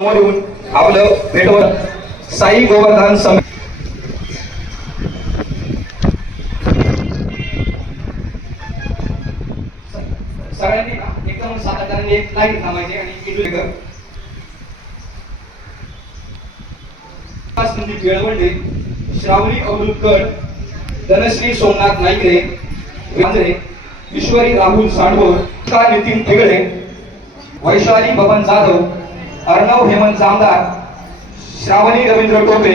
आपलं भेटवत साई गोवर्धन समिती सगळ्यांनी एकदम सातत्याने एक लाईन थांबायची आणि संदीप येळवंडे, श्रावणी अवधूतकर, धनश्री सोमनाथ नाईकरे, ईश्वरी राहुल सांडवोर, नितीन ठेगडे, वैशाली बबन जाधव, अर्णव हेमंत जामदार, श्रावणी रवींद्र टोपे,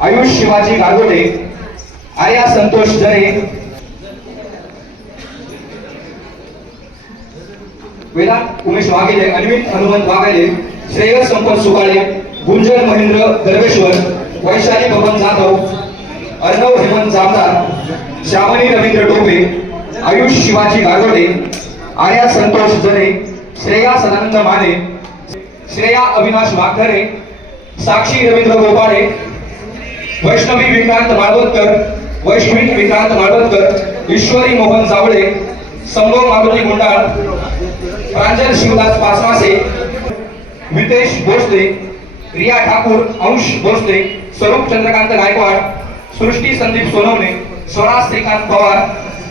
आयुष शिवाजी गारगोटे, आर्या संतोष जरे, वेदांत उमेश वाघेले, अनवित हनुमंत वाघेले, श्रेयस संपत सुकाळे, गुंजन महेंद्र दरवेश्वर, वैशाली बबन जाधव, अर्णव हेमंत जामदार, श्रावणी रवींद्र टोपे, आयुष शिवाजी गारगोटे, आर्या संतोष जरे, श्रेया सदानंद माने, श्रेया अविनाश वाघरे, साक्षी रवींद्र गोपाळे, वैष्णवी विक्रांत माळवतकर, वैष्णवी विक्रांत माळवतकर, ईश्वरी मोहन जावळे, संभव मारुती गुंडाळ, प्रांजल शिवदास पासमासे, मितेश भोसले, रिया ठाकूर, अंश भोसले, स्वरूप चंद्रकांत गायकवाड, सृष्टी संदीप सोनवणे, स्वराज श्रीकांत पवार,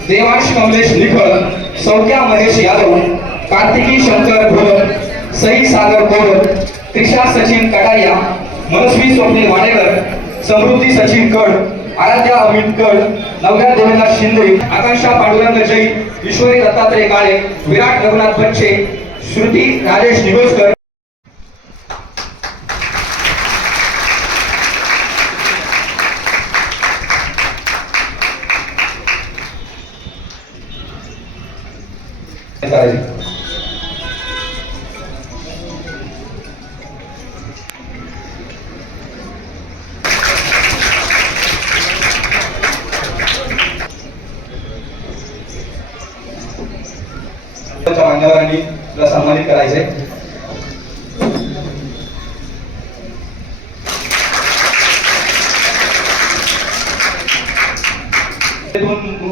देवांश कमलेश निखळ, सौक्या महेश यादव, कार्तिकी शंकर भोर, सई सागर कोर, त्रिशा सचिन कटारिया, मनस्वी स्वप्नील वाडेकर, समृद्धी सचिन कड, आराध्या अमित कड, नव्या देवनाथ शिंदे, आकांक्षा पांडुरंग जैन, ईश्वरी दत्तात्रय काळे, विराट रघुनाथ बच्चे, श्रुती राजेश निगोजकर. मान्यवरांनी तुला सन्मानित करायचे.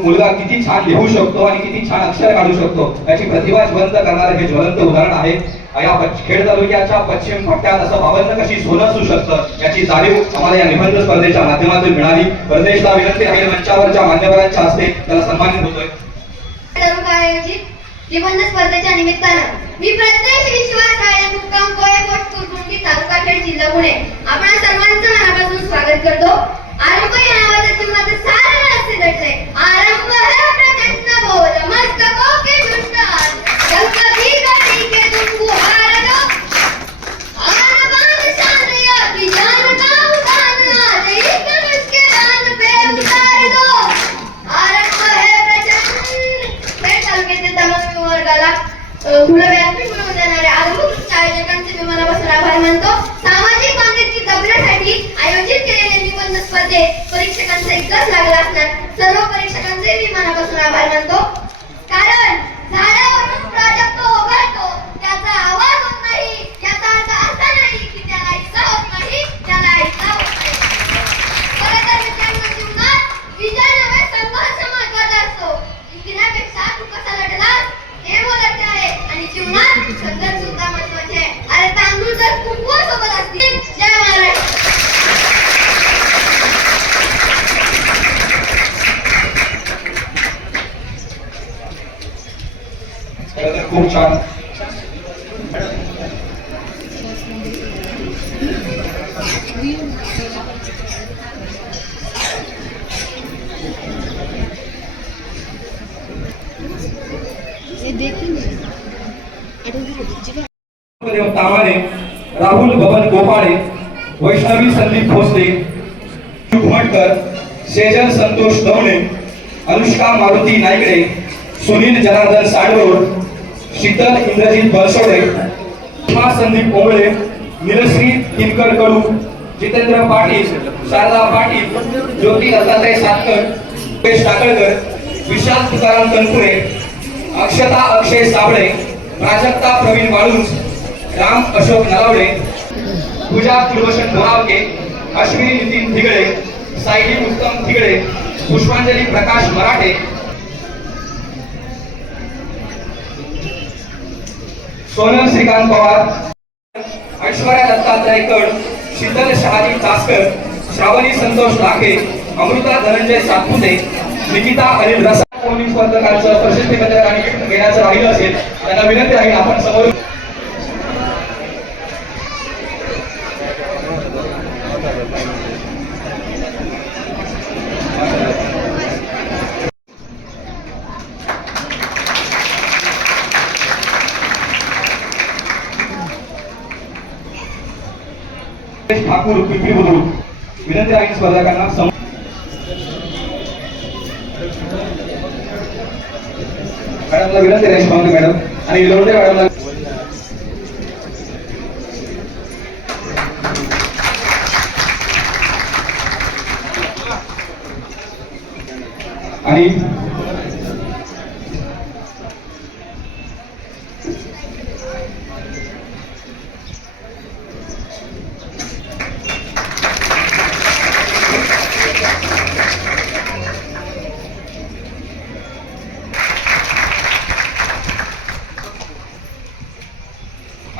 मुलगा किती छान लिहू शकतो आणि किती छान अक्षर काढू शकतो याची प्रतिभा जिवंत करणारे हे ज्वलंत उदाहरण आहे. या खेड तालुक्याच्या पश्चिम पट्ट्यात असं भावंत कशी सोनं असू शकतं याची जाणीव आम्हाला या निबंध स्पर्धेच्या माध्यमातून मिळाली. प्रदेशला विनंती आहे मंचावरच्या मान्यवरांच्या हस्ते त्याला सन्मानित होतोय. निबंध स्पर्धेच्या निमित्तानं मी प्रत्यक्ष विश्वास राळे, मुक्काम कोळे, पोस्ट कुरकुंडी, तालुका खेड, जिल्हा पुणे, आपण सर्वांचं मनापासून स्वागत करतो. आरंभ या नावाच्या जीवनात सारं रहस्य दडलंय. आरंभ है प्रचंड बोल मस्तकों के दुष्टान, गणपति गढ़ी के तुमको हार दो, आन बान शान या की जान का उदाहरण आज एक मुझके दान पे उतार दो. आरंभ है प्रचंड खेड तालुक्यातील तमाम वर्गाला खुलं व्यासपीठ मिळवून देणाऱ्या आरंभ आयोजकांचे मी मनापासून आभार मानतो. सामाजिक बांधिलकी जपण्यासाठी आयोजित केलेल्या निबंध स्पर्धेत परीक्षकांचा एकच लागला असणार. सर्व परीक्षकांचे मी मनापासून आभार मानतो. कारण झाडावरून प्राजक्त उघडतो त्याचा आवाज होत नाही याचा अर्थ असा नाही की त्याला इच्छा होत नाही, त्याला इच्छा होत नाही. खरं तर मित्रांनो, जीवनात विजय नव्हे संघर्ष महत्वाचा असतो. जिंकण्यापेक्षा तू कसा लढलास हे बोलायचे आहे आणि जीवनात संघर्ष सुद्धा महत्वाचे आहे. अरे तांदूळ जर कुंकू सोबत असतील. जय महाराष्ट्र. खूप छान. तामाने, राहुल बबन गोपाळे, वैष्णवी संदीप भोसले, घुमटकर, सेजल संतोष दवणे, अनुष्का मारुती नाईकडे, सुनील जनार्दन साडवोर, शीतल इंद्रजित बलसोडे, संदीप ओंबळे, निलश्री किनकर कडू, जितेंद्र पाटील, शारदा पाटील, ज्योती दत्तात्रय सातकर, रुपेश टाकळकर, विशाल तुकाराम तनपुरे, अक्षता अक्षय साबळे, प्राजक्ता प्रवीण वाळूंज, राम अशोक नलावडे, पूजा कुलभूषण बोरावके, अश्विनी नितीन ठिगळे, सायली उत्तम ठिगळे, पुष्पांजली प्रकाश मराठे, सोनल श्रीकांत पवार, ऐश्वर्या दत्तात्रय कड, शीतल शहाजी चासकर, श्रावणी संतोष लाखे, अमृता धनंजय सातपुते, निकिता अनिल रसा. कोणी स्पर्धकांचं प्रशस्तीपत्र आणि गिफ्ट घेण्याचं राहिलं असेल त्यांना विनंती आहे आपण समोर ठाकूर पिंपरी बुद्रुक विनंती आहे स्पर्धकांना मॅडमला विनंती आहे शुभांगी मॅडम आणि लोंढे मॅडमला आणि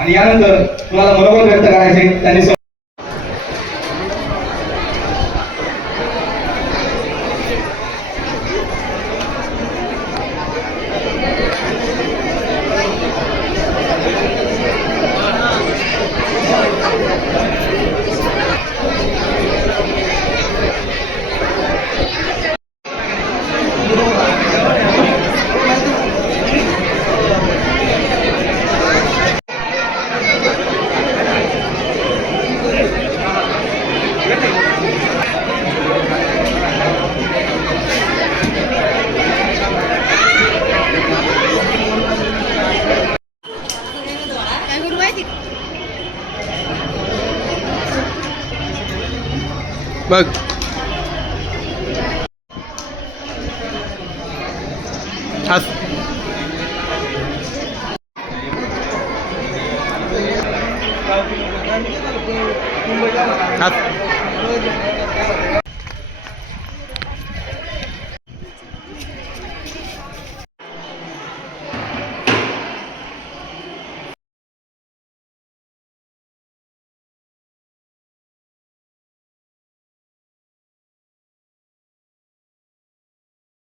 आणि यानंतर तुम्हाला मनोगत व्यक्त करायचे त्यांनी बघ हास हास